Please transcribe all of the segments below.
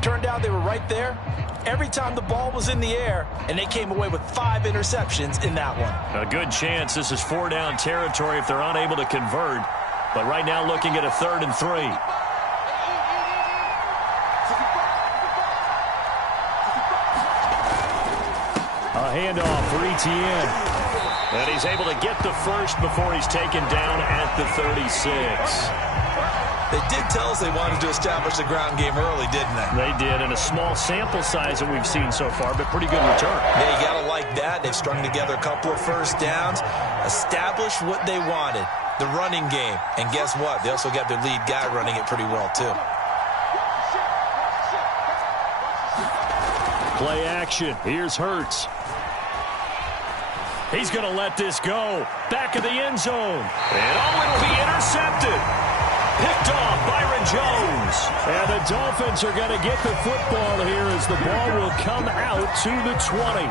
Turned out they were right there every time the ball was in the air, and they came away with 5 interceptions in that one. A good chance this is 4-down territory if they're unable to convert. But right now looking at a 3rd and 3. A handoff for Etienne. And he's able to get the first before he's taken down at the 36. They did tell us they wanted to establish the ground game early, didn't they? They did, and a small sample size that we've seen so far, but pretty good return. Yeah, you got to like that. They've strung together a couple of first downs, established what they wanted, the running game. And guess what? They also got their lead guy running it pretty well, too. Play action. Here's Hurts. He's going to let this go. Back of the end zone. And it'll be intercepted. Picked off Byron Jones. And the Dolphins are going to get the football here as the ball will come out to the 20.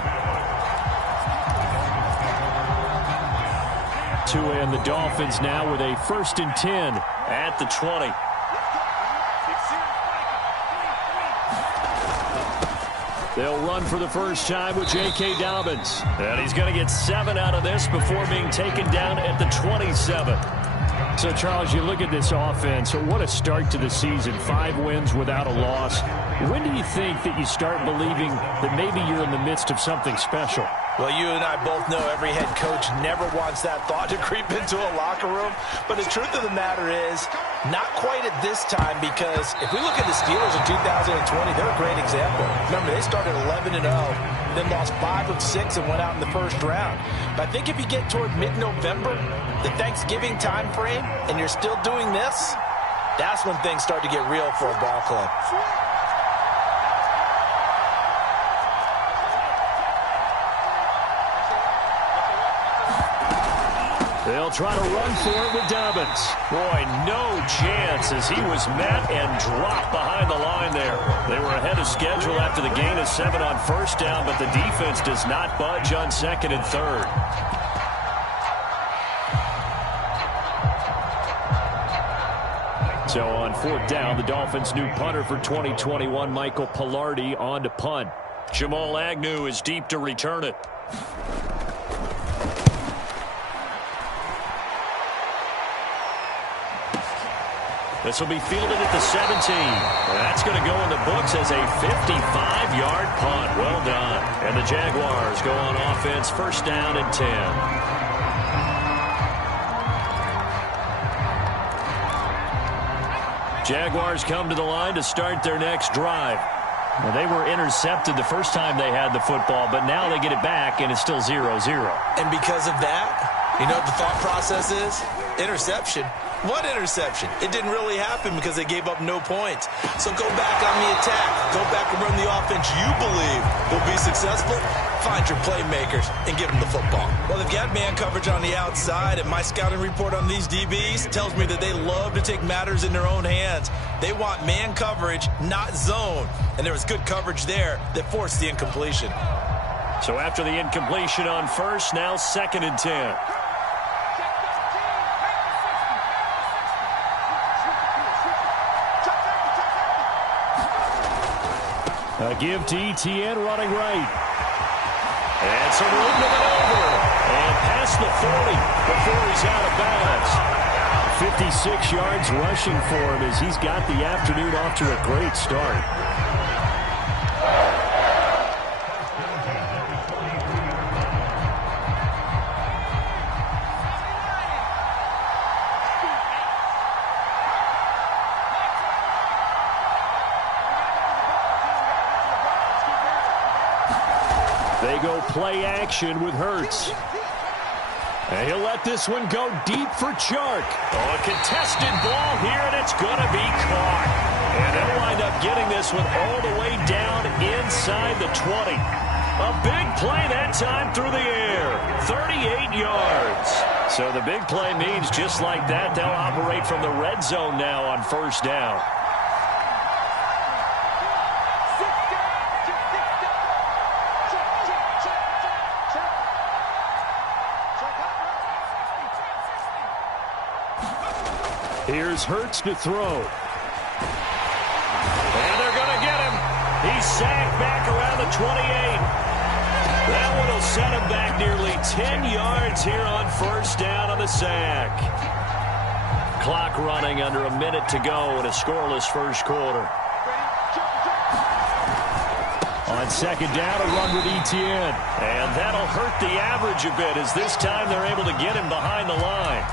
Tua and the Dolphins now with a 1st and 10 at the 20. They'll run for the first time with J.K. Dobbins. And he's going to get 7 out of this before being taken down at the 27. So, Charles, you look at this offense, what a start to the season. 5 wins without a loss. When do you think that you start believing that maybe you're in the midst of something special? Well, you and I both know every head coach never wants that thought to creep into a locker room. But the truth of the matter is, not quite at this time, because if we look at the Steelers in 2020, they're a great example. Remember, they started 11-0, then lost 5 of 6 and went out in the first round. But I think if you get toward mid-November, the Thanksgiving time frame, and you're still doing this, that's when things start to get real for a ball club. They'll try to run for it with Dobbins. Boy, no chance as he was met and dropped behind the line there. They were ahead of schedule after the gain of 7 on first down, but the defense does not budge on 2nd and 3rd. So on 4th down, the Dolphins' new punter for 2021, Michael Palardy, on to punt. Jamal Agnew is deep to return it. This will be fielded at the 17. That's going to go in the books as a 55-yard punt. Well done. And the Jaguars go on offense, 1st down and 10. Jaguars come to the line to start their next drive. Well, they were intercepted the first time they had the football, but now they get it back, and it's still 0-0. And because of that, you know what the thought process is? Interception. What interception? It didn't really happen because they gave up no points. So go back on the attack. Go back and run the offense you believe will be successful. Find your playmakers and give them the football. Well, they've got man coverage on the outside, and my scouting report on these DBs tells me that they love to take matters in their own hands. They want man coverage, not zone. And there was good coverage there that forced the incompletion. So after the incompletion on first, now 2nd and 10. A give to Etienne running right. And some room to maneuver. And past the 40 before he's out of bounds. 56 yards rushing for him as he's got the afternoon off to a great start. They go play action with Hurts. And he'll let this one go deep for Chark. Oh, a contested ball here, and it's going to be caught. And they'll wind up getting this one all the way down inside the 20. A big play that time through the air. 38 yards. So the big play means just like that, they'll operate from the red zone now on 1st down. Here's Hurts to throw. And they're going to sack back around the 28. That one will set him back nearly 10 yards here on first down on the sack. Clock running under a minute to go in a scoreless first quarter. On second down, a run with Etienne. And that'll hurt the average a bit as this time they're able to get him behind the line.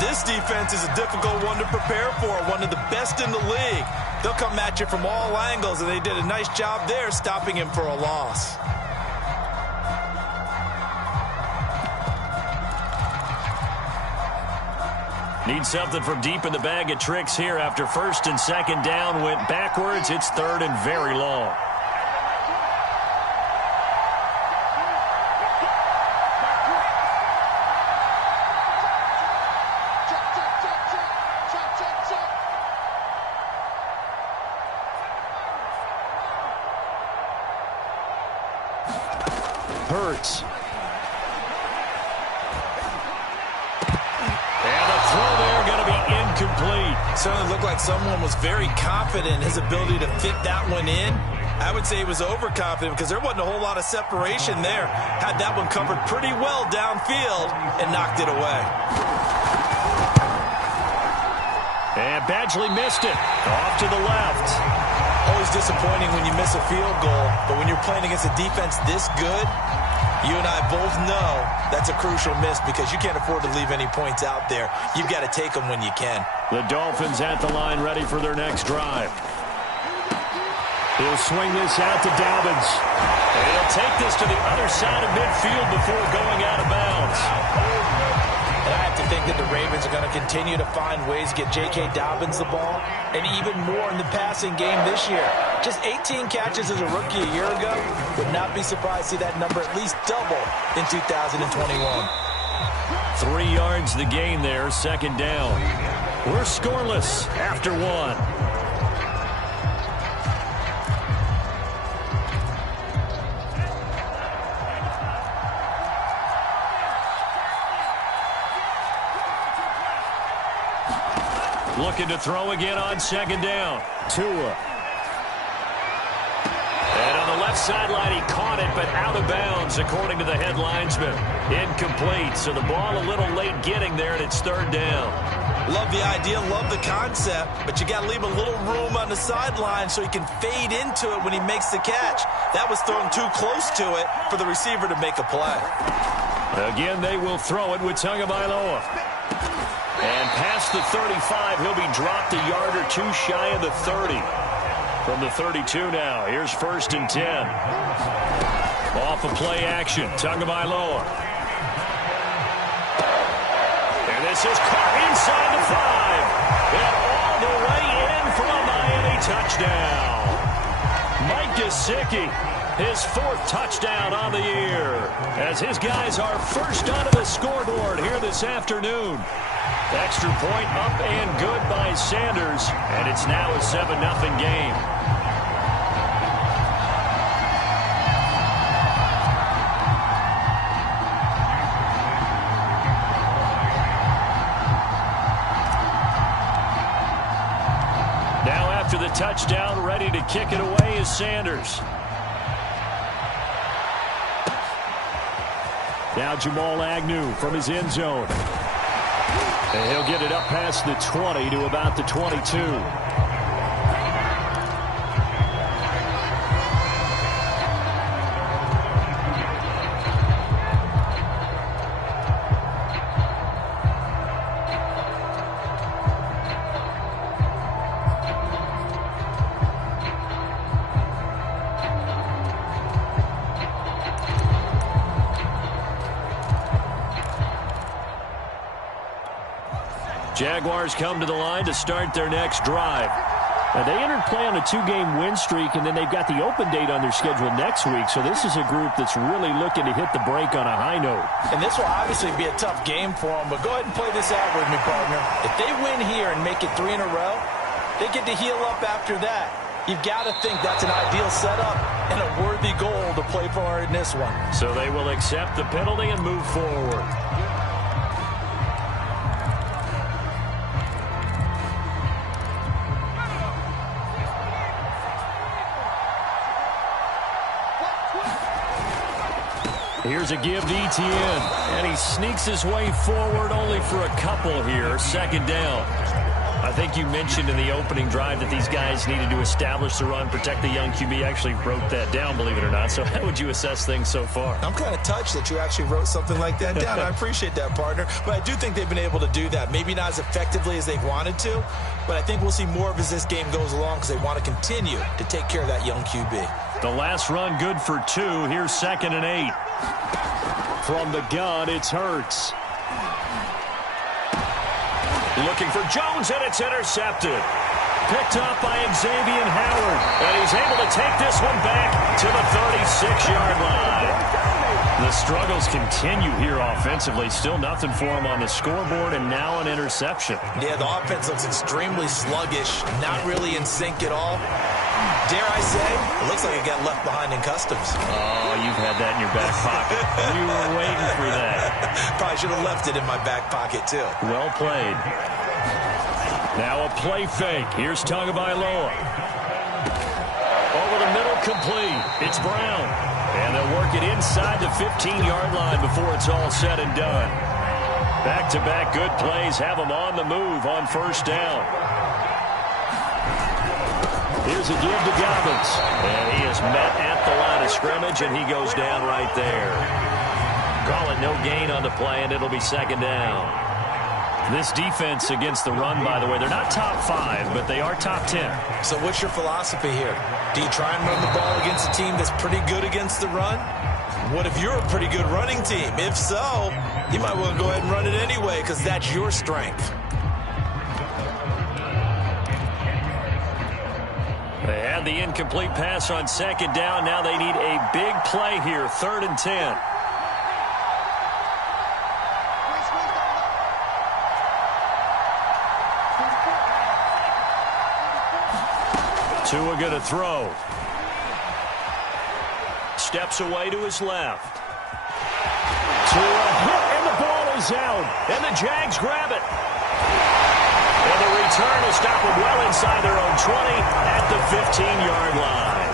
This defense is a difficult one to prepare for, one of the best in the league. They'll come at you from all angles, and they did a nice job there stopping him for a loss. Need something from deep in the bag of tricks here after first and second down went backwards. It's third and very long. Hurts. Incomplete. Certainly looked like someone was very confident in his ability to fit that one in. I would say he was overconfident because there wasn't a whole lot of separation there. Had that one covered pretty well downfield and knocked it away. And Badgley missed it. Off to the left. Always disappointing when you miss a field goal, but when you're playing against a defense this good, you and I both know that's a crucial miss because you can't afford to leave any points out there. You've got to take them when you can. The Dolphins at the line ready for their next drive. He'll swing this out to Dobbins. And he'll take this to the other side of midfield before going out of bounds. And I have to think that the Ravens are going to continue to find ways to get J.K. Dobbins the ball, and even more in the passing game this year. Just 18 catches as a rookie a year ago. Would not be surprised to see that number at least double in 2021. 3 yards the gain there, second down. We're scoreless after one. Looking to throw again on second down. Tua. And on the left sideline, he caught it, but out of bounds, according to the head linesman. Incomplete, so the ball a little late getting there, and it's third down. Love the idea, love the concept, but you got to leave a little room on the sideline so he can fade into it when he makes the catch. That was thrown too close to it for the receiver to make a play. Again, they will throw it with Tagovailoa. And past the 35, he'll be dropped a yard or two shy of the 30. From the 32 now, here's first and 10. Off of play action, Tagovailoa. And this is caught inside the 5. And all the way in for a Miami touchdown. Mike Gesicki, his 4th touchdown on the year. As his guys are first onto the scoreboard here this afternoon. Extra point up and good by Sanders, and it's now a 7-0 game. Now after the touchdown, ready to kick it away is Sanders. Now Jamal Agnew from his end zone. And he'll get it up past the 20 to about the 22. Jaguars come to the line to start their next drive. Now, they entered play on a 2-game win streak, and then they've got the open date on their schedule next week. So this is a group that's really looking to hit the break on a high note. And this will obviously be a tough game for them, but go ahead and play this out with me, partner. If they win here and make it 3 in a row, they get to heal up after that. You've got to think that's an ideal setup and a worthy goal to play for in this one. So they will accept the penalty and move forward. Here's a give to Etienne, and he sneaks his way forward only for a couple here. Second down. I think you mentioned in the opening drive that these guys needed to establish the run, protect the young QB. Actually wrote that down, believe it or not. So how would you assess things so far? I'm kind of touched that you actually wrote something like that down. I appreciate that, partner. But I do think they've been able to do that. Maybe not as effectively as they've wanted to, but I think we'll see more of as this game goes along because they want to continue to take care of that young QB. The last run good for 2. Here's 2nd and 8. From the gun, it's Hurts. Looking for Jones, and it's intercepted. Picked up by Xavier Howard, and he's able to take this one back to the 36-yard line. The struggles continue here offensively. Still nothing for him on the scoreboard, and now an interception. Yeah, the offense looks extremely sluggish, not really in sync at all. Dare I say, it looks like it got left behind in customs. Oh, you've had that in your back pocket. You were waiting for that. Probably should have left it in my back pocket, too. Well played. Now a play fake. Here's Tagovailoa. Over the middle, complete. It's Brown. And they'll work it inside the 15-yard line before it's all said and done. Back-to-back good plays have them on the move on first down. Here's a give to Dobbins. And he is met at the line of scrimmage, and he goes down right there. Call it no gain on the play, and it'll be second down. This defense against the run, by the way, they're not top 5, but they are top 10. So what's your philosophy here? Do you try and run the ball against a team that's pretty good against the run? What if you're a pretty good running team? If so, you might want to go ahead and run it anyway because that's your strength. They had the incomplete pass on second down. Now they need a big play here, 3rd and 10. Tua going to throw. Steps away to his left. Tua hit, and the ball is out. And the Jags grab it. And the return will stop them well inside their own 20 at the 15-yard line.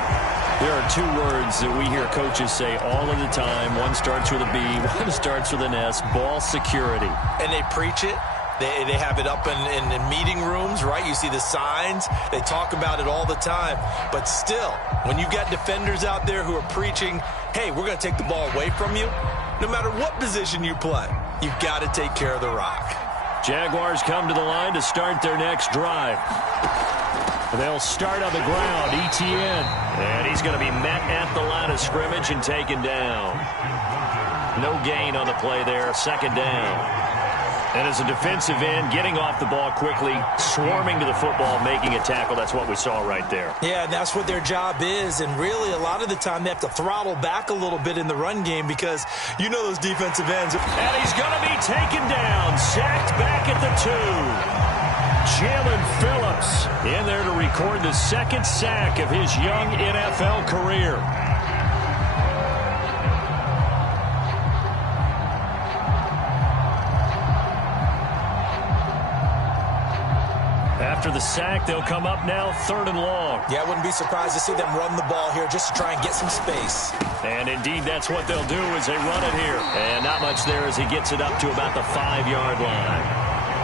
There are 2 words that we hear coaches say all of the time. One starts with a B, one starts with an S, ball security. And they preach it. They have it up in meeting rooms, right? You see the signs. They talk about it all the time. But still, when you've got defenders out there who are preaching, hey, we're going to take the ball away from you, no matter what position you play, you've got to take care of the rock. Jaguars come to the line to start their next drive. They'll start on the ground. Etienne. And he's going to be met at the line of scrimmage and taken down. No gain on the play there. Second down. And as a defensive end, getting off the ball quickly, swarming to the football, making a tackle. That's what we saw right there. Yeah, and that's what their job is. And really, a lot of the time, they have to throttle back a little bit in the run game because you know those defensive ends. And he's going to be taken down, sacked back at the 2. Jalen Phillips in there to record the 2nd sack of his young NFL career. After the sack, they'll come up now 3rd and long. Yeah, I wouldn't be surprised to see them run the ball here just to try and get some space. And indeed, that's what they'll do as they run it here. And not much there as he gets it up to about the 5-yard line.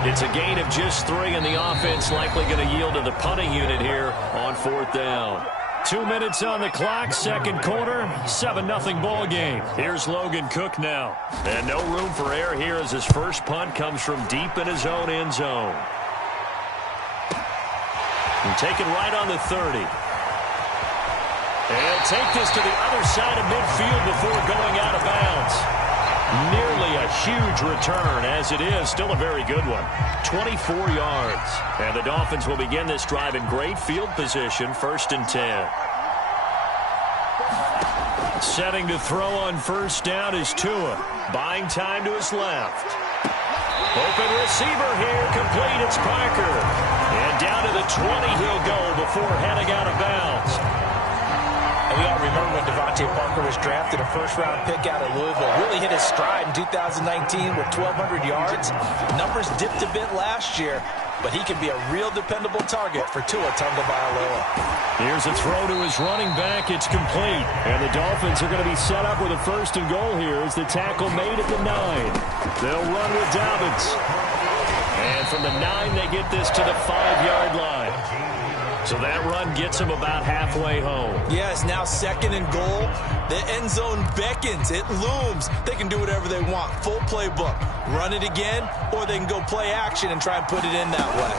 It's a gain of just 3, and the offense likely going to yield to the punting unit here on 4th down. 2 minutes on the clock, second quarter, 7-0 ball game. Here's Logan Cook now. And no room for error here as his first punt comes from deep in his own end zone. And taken right on the 30. He'll take this to the other side of midfield before going out of bounds. Nearly a huge return, as it is. Still a very good one. 24 yards. And the Dolphins will begin this drive in great field position, 1st and 10. Setting to throw on first down is Tua. Buying time to his left. Open receiver here, complete, it's Parker. And down to the 20 he'll go before heading out of bounds. And we all remember when Devontae Parker was drafted, a first-round pick out of Louisville. Really hit his stride in 2019 with 1,200 yards. Numbers dipped a bit last year, but he can be a real dependable target for Tua Tagovailoa. Here's a throw to his running back. It's complete. And the Dolphins are going to be set up with a 1st and goal here as the tackle made at the 9. They'll run with Dobbins. And from the 9, they get this to the 5-yard line. So that run gets them about halfway home. Yeah, it's now 2nd and goal. The end zone beckons. It looms. They can do whatever they want. Full playbook. Run it again, or they can go play action and try and put it in that way.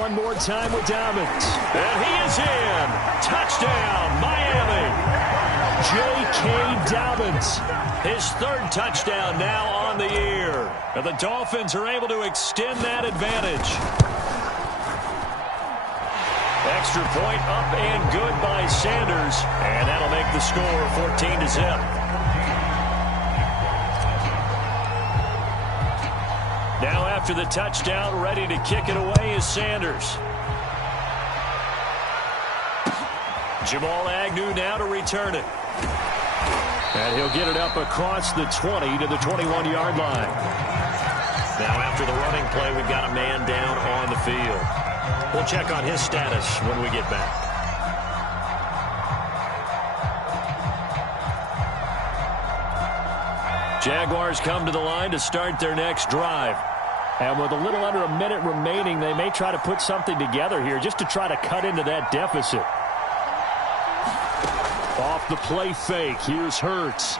One more time with Dobbins. And he is in. Touchdown, Miami. J.K. Dobbins. His 3rd touchdown now on the year. And the Dolphins are able to extend that advantage. Extra point up and good by Sanders. And that'll make the score 14-0. Now after the touchdown, ready to kick it away is Sanders. Jamal Agnew now to return it. And he'll get it up across the 20 to the 21-yard line. Now after the running play, we've got a man down on the field. We'll check on his status when we get back. Jaguars come to the line to start their next drive. And with a little under a minute remaining, they may try to put something together here just to try to cut into that deficit. Off the play fake, here's Hurts.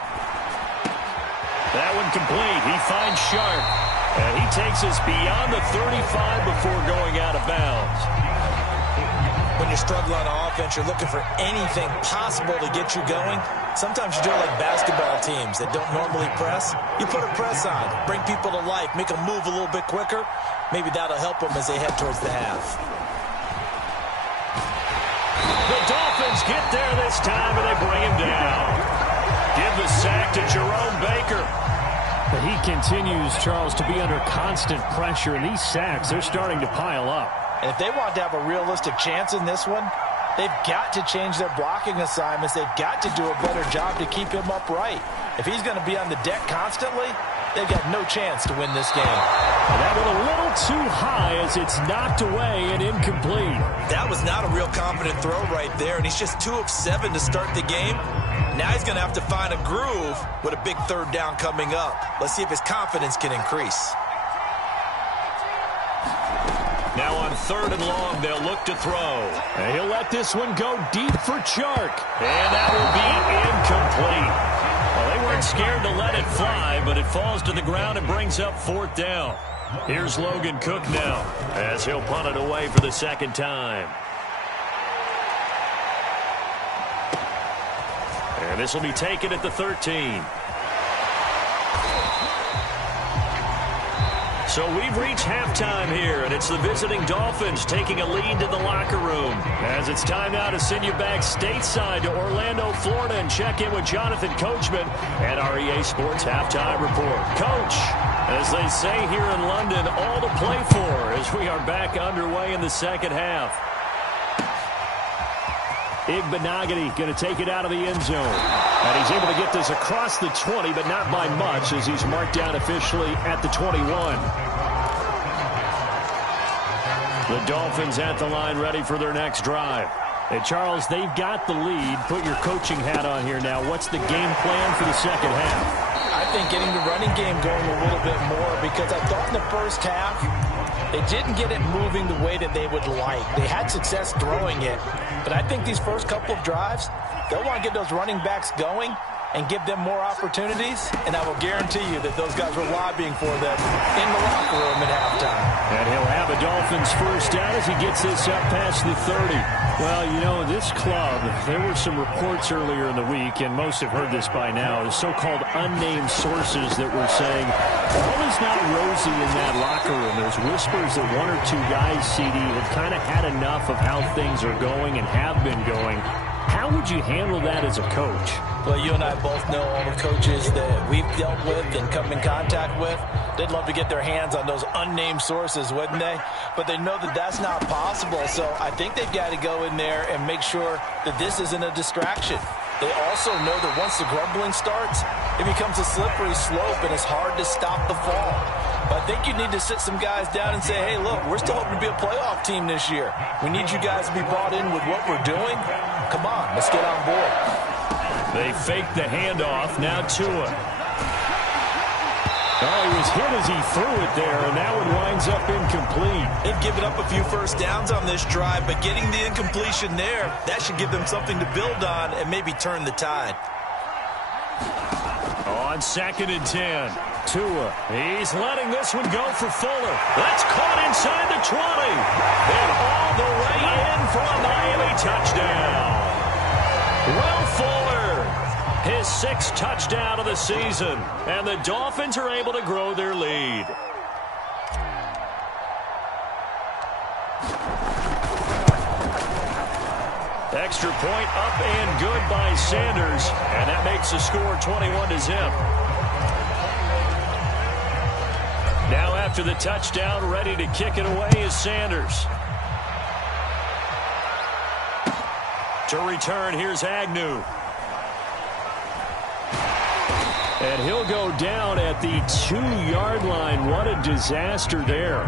That one complete. He finds Sharp. And he takes us beyond the 35 before going out of bounds. When you're struggling on offense, you're looking for anything possible to get you going. Sometimes you do it like basketball teams that don't normally press. You put a press on, bring people to life, make them move a little bit quicker. Maybe that'll help them as they head towards the half. The Dolphins get there this time, and they bring him down. Give the sack to Jerome Baker. But he continues, Charles, to be under constant pressure, and these sacks, they're starting to pile up. And if they want to have a realistic chance in this one, they've got to change their blocking assignments. They've got to do a better job to keep him upright. If he's going to be on the deck constantly, they've got no chance to win this game. That one a little too high as it's knocked away and incomplete. That was not a real confident throw right there, and he's just 2 of 7 to start the game. Now he's going to have to find a groove with a big 3rd down coming up. Let's see if his confidence can increase. Now on 3rd and long, they'll look to throw. And he'll let this one go deep for Chark. And that will be incomplete. Well, they weren't scared to let it fly, but it falls to the ground and brings up 4th down. Here's Logan Cook now as he'll punt it away for the 2nd time. And this will be taken at the 13. So we've reached halftime here, and it's the visiting Dolphins taking a lead to the locker room. As it's time now to send you back stateside to Orlando, Florida, and check in with Jonathan Coachman at our EA Sports Halftime Report. Coach, as they say here in London, all to play for as we are back underway in the 2nd half. Igbenogany going to take it out of the end zone. And he's able to get this across the 20, but not by much as he's marked down officially at the 21. The Dolphins at the line ready for their next drive. And Charles, they've got the lead. Put your coaching hat on here now. What's the game plan for the 2nd half? I think getting the running game going a little bit more, because I thought in the first half they didn't get it moving the way that they would like. They had success throwing it, but I think these first couple of drives, they'll want to get those running backs going and give them more opportunities, and I will guarantee you that those guys were lobbying for them in the locker room at halftime. And he'll have a Dolphins 1st down as he gets this up past the 30. Well, you know, this club, there were some reports earlier in the week, and most have heard this by now, the so-called unnamed sources that were saying, all is not rosy in that locker room. There's whispers that 1 or 2 guys, CD, have kind of had enough of how things are going and have been going. How would you handle that as a coach? Well, you and I both know all the coaches that we've dealt with and come in contact with. They'd love to get their hands on those unnamed sources, wouldn't they? But they know that that's not possible, so I think they've got to go in there and make sure that this isn't a distraction. They also know that once the grumbling starts, it becomes a slippery slope and it's hard to stop the fall. I think you need to sit some guys down and say, hey, look, we're still hoping to be a playoff team this year. We need you guys to be brought in with what we're doing. Come on, let's get on board. They fake the handoff. Now Tua. Oh, he was hit as he threw it there, and that one winds up incomplete. They've given up a few first downs on this drive, but getting the incompletion there, that should give them something to build on and maybe turn the tide. On 2nd and 10, Tua. He's letting this one go for Fuller. That's caught inside the 20. And all the way in for a Miami touchdown. Will Fuller, his 6th touchdown of the season. And the Dolphins are able to grow their lead. Extra point up and good by Sanders. And that makes the score 21-0. Now after the touchdown, ready to kick it away is Sanders. To return, here's Agnew. And he'll go down at the 2-yard line. What a disaster there.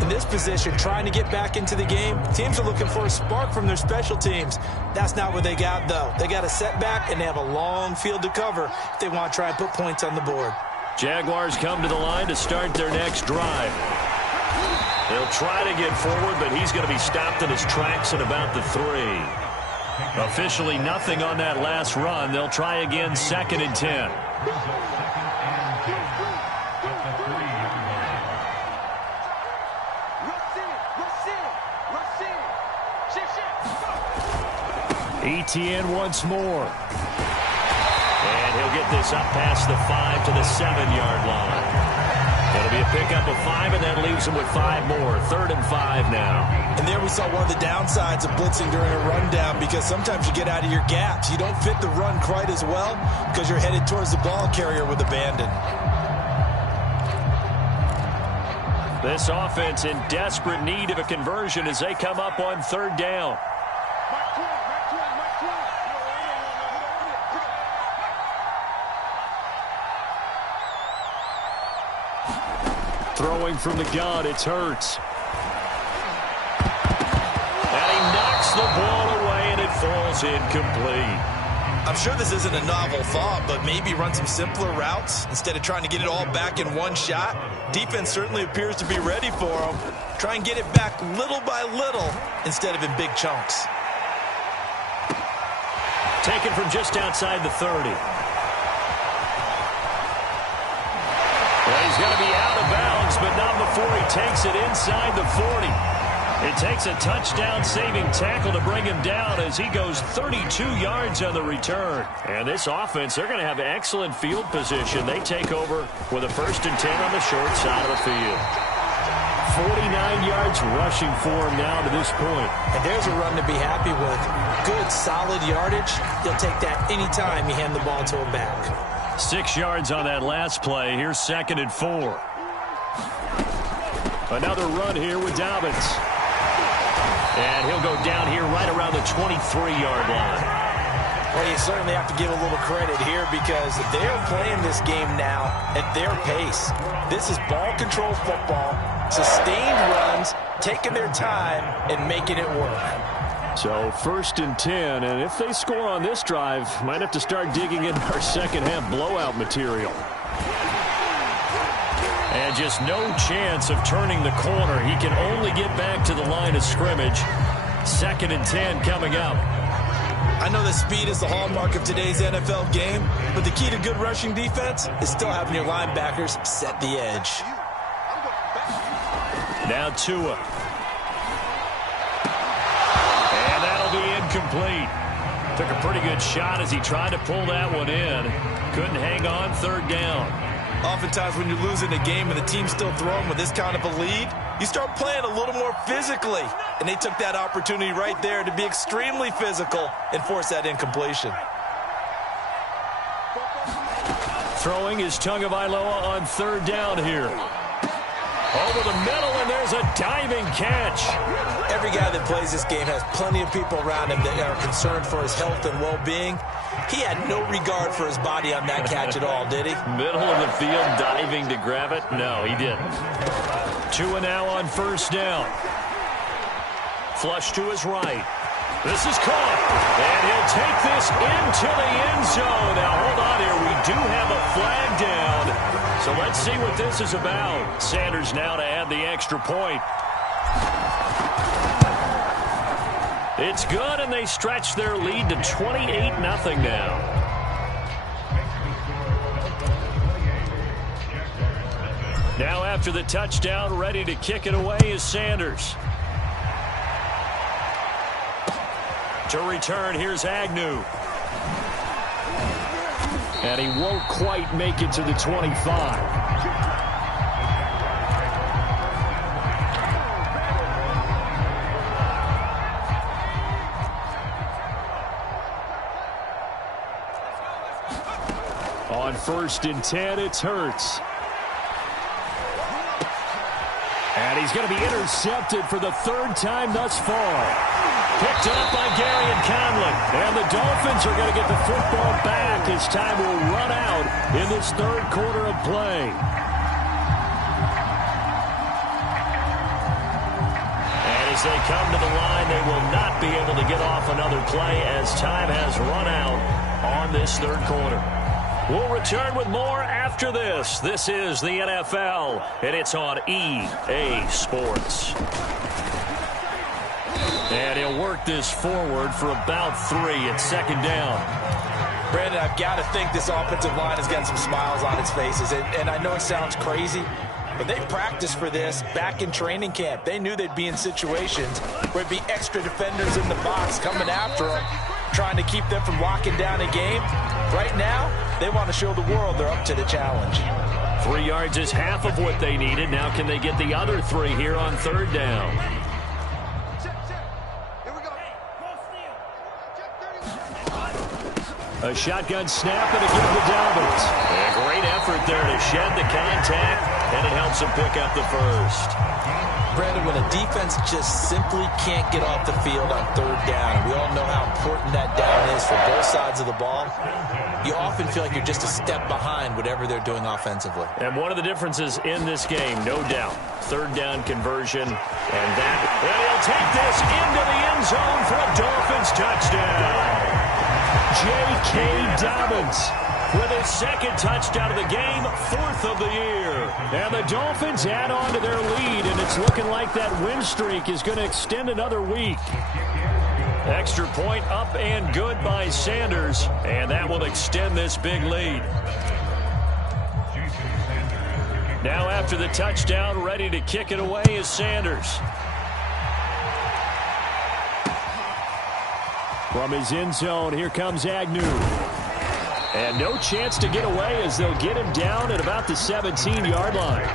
In this position, trying to get back into the game, teams are looking for a spark from their special teams. That's not what they got, though. They got a setback, and they have a long field to cover if they want to try and put points on the board. Jaguars come to the line to start their next drive. They'll try to get forward, but he's going to be stopped in his tracks at about the 3. Officially nothing on that last run. They'll try again 2nd and 10. Etienne once more. And he'll get this up past the 5 to the 7-yard line. It'll be a pickup of 5, and that leaves him with 5 more. 3rd and 5 now. And there we saw one of the downsides of blitzing during a rundown, because sometimes you get out of your gaps. You don't fit the run quite as well because you're headed towards the ball carrier with abandon. This offense in desperate need of a conversion as they come up on 3rd down. Throwing from the gun, it's Hurts. And he knocks the ball away, and it falls incomplete. I'm sure this isn't a novel thought, but maybe run some simpler routes instead of trying to get it all back in one shot. Defense certainly appears to be ready for them. Try and get it back little by little instead of in big chunks. Taken from just outside the 30. Well, he's going to be out of bounds, but not before he takes it inside the 40. It takes a touchdown-saving tackle to bring him down as he goes 32 yards on the return. And this offense, they're going to have excellent field position. They take over with a 1st and 10 on the short side of the field. 49 yards rushing for him now to this point. And there's a run to be happy with. Good, solid yardage. He'll take that anytime you hand the ball to him back. 6 yards on that last play. Here's 2nd and 4. Another run here with Dobbins. And he'll go down here right around the 23-yard line. Well, you certainly have to give a little credit here because they're playing this game now at their pace. This is ball control football, sustained runs, taking their time and making it work. So 1st and 10, and if they score on this drive, might have to start digging into our second-half blowout material. And just no chance of turning the corner. He can only get back to the line of scrimmage. 2nd and 10 coming up. I know that speed is the hallmark of today's NFL game, but the key to good rushing defense is still having your linebackers set the edge. Now Tua. And that'll be incomplete. Took a pretty good shot as he tried to pull that one in. Couldn't hang on 3rd down. Oftentimes when you're losing a game and the team's still throwing with this kind of a lead, you start playing a little more physically. And they took that opportunity right there to be extremely physical and force that incompletion. Throwing is Tagovailoa on 3rd down here. Over the middle, and there's a diving catch. Every guy that plays this game has plenty of people around him that are concerned for his health and well-being. He had no regard for his body on that catch at all, did he? Middle of the field, diving to grab it? No, he didn't. 2 and now on first down. Flush to his right. This is caught. And he'll take this into the end zone. Now, hold on here. We do have a flag down. So let's see what this is about. Sanders now to add the extra point. It's good, and they stretch their lead to 28-0 now. Now after the touchdown, ready to kick it away is Sanders. To return, here's Agnew. And he won't quite make it to the 25. On 1st and 10, it's Hurts. And he's going to be intercepted for the 3rd time thus far. Picked up by Gary and Conley. And the Dolphins are going to get the football back as time will run out in this 3rd quarter of play. And as they come to the line, they will not be able to get off another play as time has run out on this 3rd quarter. We'll return with more after this. This is the NFL, and it's on EA Sports. And he'll work this forward for about 3 at 2nd down. Brandon, I've got to think this offensive line has got some smiles on its faces. And I know it sounds crazy, but they practiced for this back in training camp. They knew they'd be in situations where it'd be extra defenders in the box coming after them, trying to keep them from locking down a game. Right now, they want to show the world they're up to the challenge. 3 yards is half of what they needed. Now can they get the other 3 here on 3rd down? A shotgun snap and again to Dobbins. A great effort there to shed the contact, and it helps him pick up the 1st. Brandon, when a defense just simply can't get off the field on 3rd down, and we all know how important that down is for both sides of the ball, you often feel like you're just a step behind whatever they're doing offensively. And one of the differences in this game, no doubt, 3rd down conversion, and he'll take this into the end zone for a Dolphins touchdown. J.K. Dobbins with his 2nd touchdown of the game, 4th of the year. And the Dolphins add on to their lead, and it's looking like that win streak is going to extend another week. Extra point up and good by Sanders, and that will extend this big lead. Now after the touchdown, ready to kick it away is Sanders. From his end zone, here comes Agnew. And no chance to get away as they'll get him down at about the 17-yard line.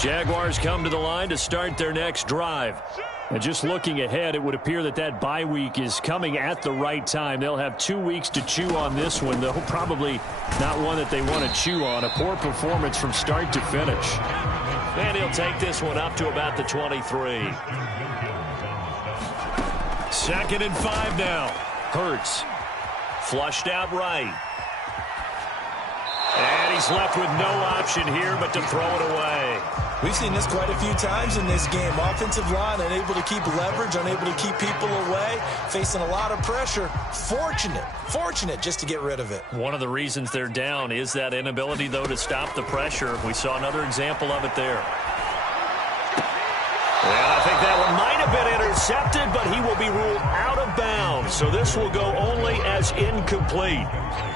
Jaguars come to the line to start their next drive. And just looking ahead, it would appear that that bye week is coming at the right time. They'll have 2 weeks to chew on this one, though probably not one that they want to chew on. A poor performance from start to finish. And he'll take this one up to about the 23. 2nd and 5 now. Hurts. Flushed out right. And he's left with no option here but to throw it away. We've seen this quite a few times in this game. Offensive line unable to keep leverage, unable to keep people away, facing a lot of pressure. Fortunate just to get rid of it. One of the reasons they're down is that inability, though, to stop the pressure. We saw another example of it there. And I think that one might have been intercepted, but he will be ruled out of bounds. So this will go only as incomplete.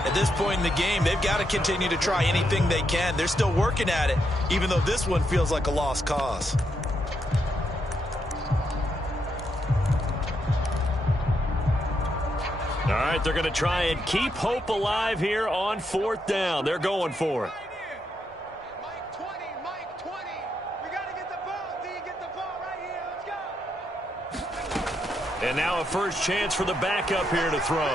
At this point in the game, they've got to continue to try anything they can. They're still working at it, even though this one feels like a lost cause. All right, they're going to try and keep hope alive here on 4th down. They're going for it. And now a first chance for the backup here to throw.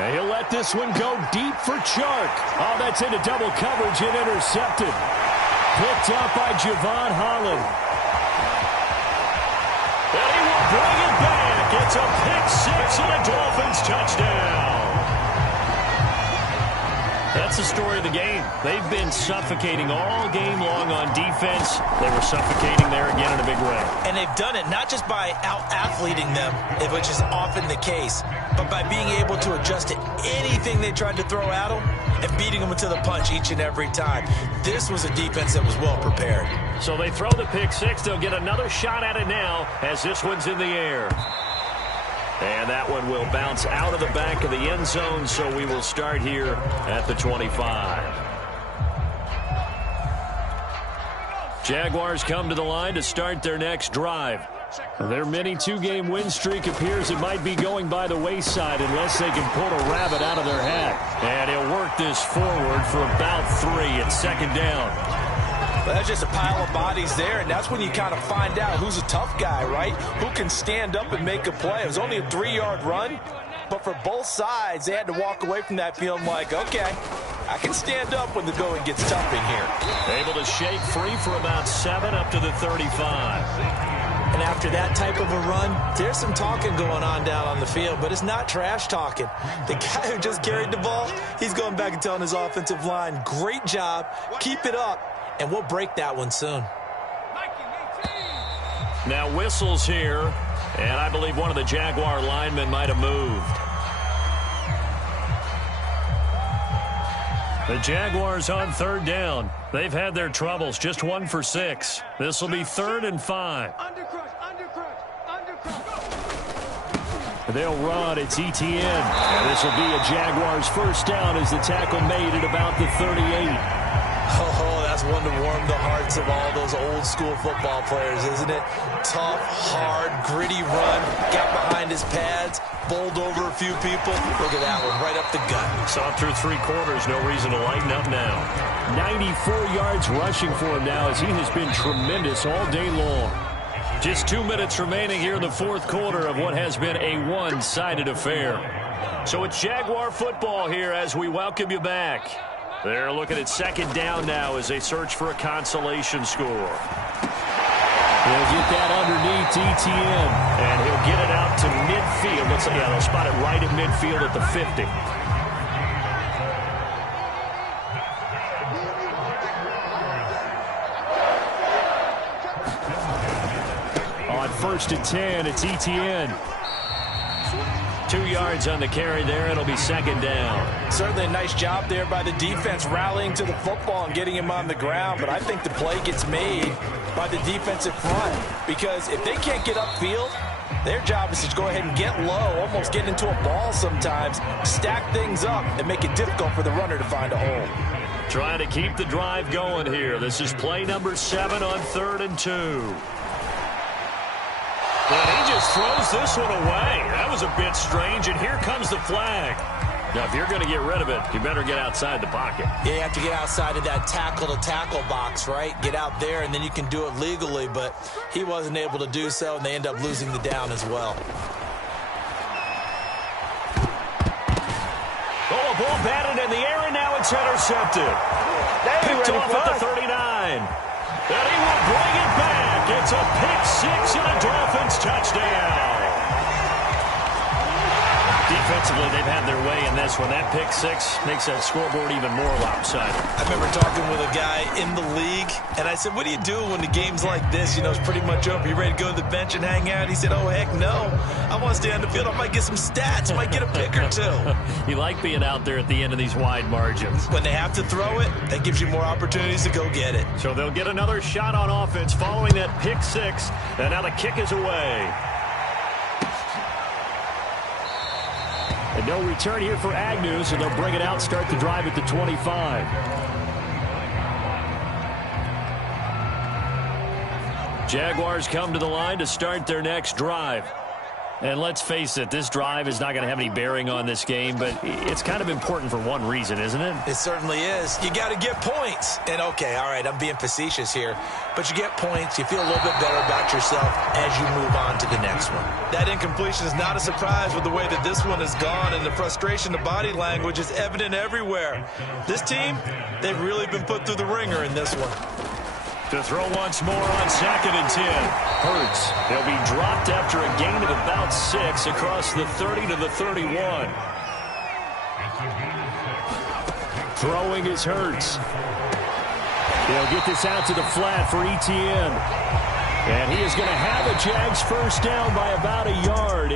And he'll let this one go deep for Chark. Oh, that's into double coverage and intercepted. Picked up by Javon Holland. And he will bring it back. It's a pick six and a Dolphins touchdown. That's the story of the game. They've been suffocating all game long on defense. They were suffocating there again in a big way. And they've done it not just by out-athleting them, which is often the case, but by being able to adjust to anything they tried to throw at them and beating them to the punch each and every time. This was a defense that was well prepared. So they throw the pick six. They'll get another shot at it now as this one's in the air. And that one will bounce out of the back of the end zone, so we will start here at the 25. Jaguars come to the line to start their next drive. Their mini two-game win streak appears it might be going by the wayside unless they can pull a rabbit out of their hat. And he'll work this forward for about 3 at second down. Well, that's just a pile of bodies there, and that's when you kind of find out who's a tough guy, right? Who can stand up and make a play. It was only a 3-yard run, but for both sides, they had to walk away from that feeling like, okay, I can stand up when the going gets tough in here. Able to shake free for about 7 up to the 35. And after that type of a run, there's some talking going on down on the field, but it's not trash talking. The guy who just carried the ball, he's going back and telling his offensive line, great job, keep it up. And we'll break that one soon. Now whistles here, and I believe one of the Jaguar linemen might have moved. The Jaguars on third down. They've had their troubles, just 1 for 6. This will be 3rd and 5. They'll run. It's ETN. And this will be a Jaguars first down as the tackle made at about the 38. Oh, that's one to warm the hearts of all those old school football players, isn't it? Tough, hard, gritty run. Got behind his pads, bowled over a few people. Look at that one, right up the gut. Saw through 3 quarters, no reason to lighten up now. 94 yards rushing for him now as he has been tremendous all day long. Just 2 minutes remaining here in the 4th quarter of what has been a one-sided affair. So it's Jaguar football here as we welcome you back. They're looking at second down now as they search for a consolation score. They'll get that underneath ETN. And he'll get it out to midfield. They'll spot it right at midfield at the 50. On 1st and 10, it's ETN. 2 yards on the carry there. It'll be second down. Certainly a nice job there by the defense rallying to the football and getting him on the ground. But I think the play gets made by the defensive front because if they can't get upfield, their job is to go ahead and get low, almost get into a ball sometimes, stack things up, and make it difficult for the runner to find a hole. Trying to keep the drive going here. This is play number 7 on 3rd and 2. And he just throws this one away. That was a bit strange, and here comes the flag. Now, if you're going to get rid of it, you better get outside the pocket. Yeah, you have to get outside of that tackle-to-tackle box, right? Get out there, and then you can do it legally, but he wasn't able to do so, and they end up losing the down as well. Oh, a ball batted in the air, and now it's intercepted. Picked off at the 39. And he will bring it back. It's a pick 6 and a Dolphins touchdown. Defensively, they've had their way in this one. That pick 6 makes that scoreboard even more lopsided. I remember talking with a guy in the league, and I said, what do you do when the game's like this? You know, it's pretty much over. You ready to go to the bench and hang out? He said, oh, heck no. I want to stay on the field. I might get some stats. I might get a pick or 2. You like being out there at the end of these wide margins. When they have to throw it, that gives you more opportunities to go get it. So they'll get another shot on offense following that pick 6, and now the kick is away. And no return here for Agnew, so they'll bring it out, start the drive at the 25. Jaguars come to the line to start their next drive. And let's face it, this drive is not going to have any bearing on this game, but it's kind of important for one reason, isn't it? It certainly is. You got to get points. And, okay, all right, I'm being facetious here, but you get points, you feel a little bit better about yourself as you move on to the next one. That incompletion is not a surprise with the way that this one has gone, and the frustration, the body language is evident everywhere. This team, they've really been put through the ringer in this one. To throw once more on 2nd and 10. Hurts. He'll be dropped after a gain of about 6 across the 30 to the 31. Throwing is Hurts. He'll get this out to the flat for Etienne. And he is going to have a Jags first down by about a yard.